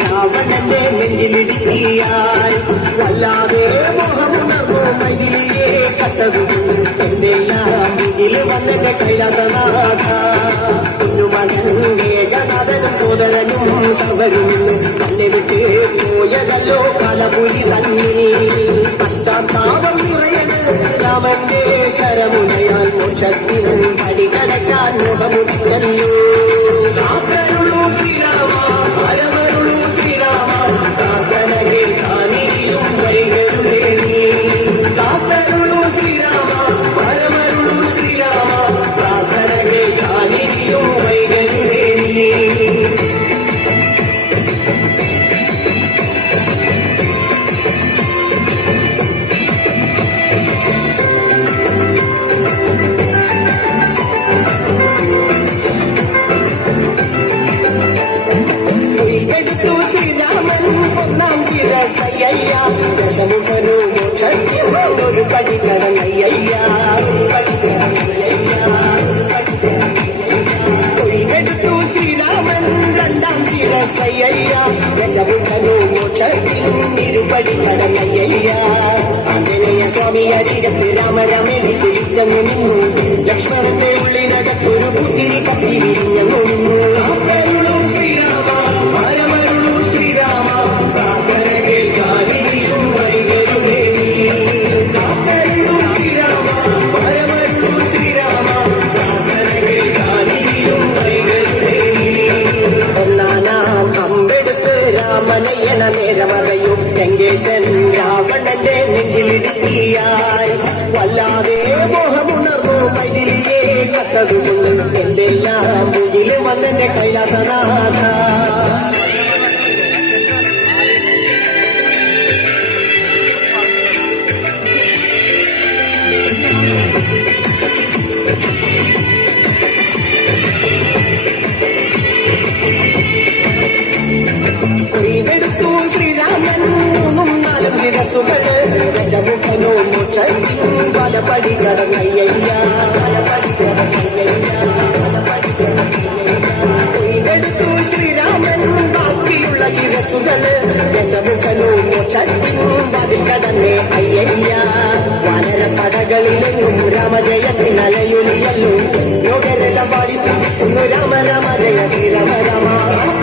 രാവണന്റെ നെഞ്ചിലിടുക്കിയാൽ വല്ലാതെ മോഹമുണർന്നു മൈതിലിയെ കട്ടതു എന്തെല്ലാം ഇതിൽ വന്നെന്റെ കൈലാസനാഥ കുഞ്ഞുമകൻ ഏകനാഥനും സോദരനും സർവരും തന്നെ വിട്ട് പോയതല്ലോ കലപുലി തന്നിൽ പശ്ചാത്താപം നിറയണ് രാമന്റെ ശരമുനയാൽ മോക്ഷത്തിനും പടികടക്കാൻ മോഹമുച്ചല്ലോ ഒന്നാം ശിരസയ്യ ദശമുഖനു മോക്ഷത്തിനൊരു പടി കടന്നയ്യ കൊയ്തെടുത്തു ശ്രീരാമൻ രണ്ടാം ശിരസയ്യ ദശമുഖനു മോക്ഷത്തിനും ഇരുപടി കടന്നയ്യ ആഞ്ജനേയ സ്വാമി അരികത്ത് രാമരമേലി തിരിച്ചെന്നു നിന്നു ലക്ഷ്മണന്റെ ഉള്ളിനകത്തൊരു പുത്തിരി കത്തി വിരിഞ്ഞെന്നു നിന്നു നേരമറയും ലങ്കേശൻ രാവണന്റെ നെഞ്ചിലിടുക്കിയാൽ വല്ലാതെ മോഹമുണർന്നു മൈതിലിയെ കത്തതുകൊണ്ട് എന്തെല്ലാം മുന്നിൽ വന്നെന്റെ കൈലാസനാഥ കൊയ്തെടുത്തു ശ്രീരാമൻ മൂന്നും നാലും ശിരസുകള് ദശമുഖനോ മോക്ഷത്തിനും പലപടി കടന്നയ്യ കൊയ്തെടുത്തു ശ്രീരാമൻ ബാക്കിയുള്ള ശിരസുകള് ദശമുഖനോ മോക്ഷത്തിനും പതി കടന്നേ അയ്യ വാനരപ്പടകളിലെങ്ങും രാമജയത്തിനലയൊലിയല്ലോ ലോകരെല്ലാം പാടി സ്തുതിക്കുന്നു രാമ രാമ ജയ ശ്രീരാമ രാമ